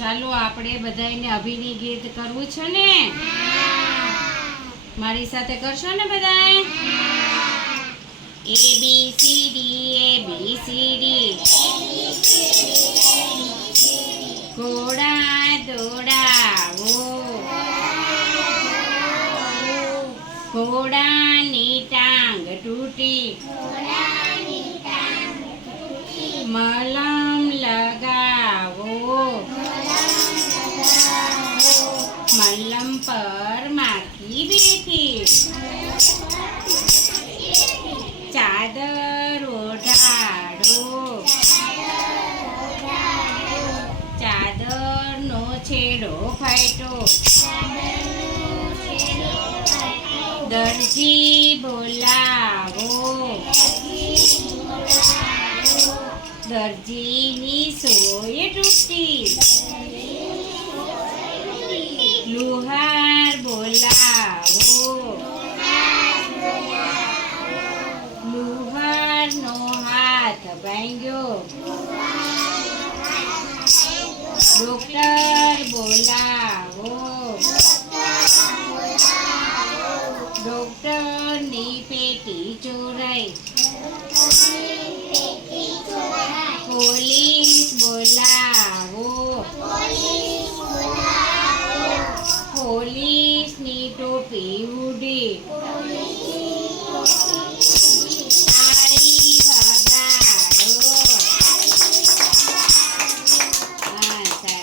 ચાલો આપણે બધાયને અભિની ગીત કરવું છે ને? મારી સાથે કરશો ને બધાય? A B C D A B C D ઘોડા દોડાવો. ઘોડાની ટાંગ તૂટી. છેડો ફાટ્યો દરજી બોલાવો. દરજીની સોય તૂટી. લુહાર બોલાવો બોલાવો ડોક્ટરની પેટી ચોરાઈ. પોલીસ બોલાવો. પોલીસની ટોપી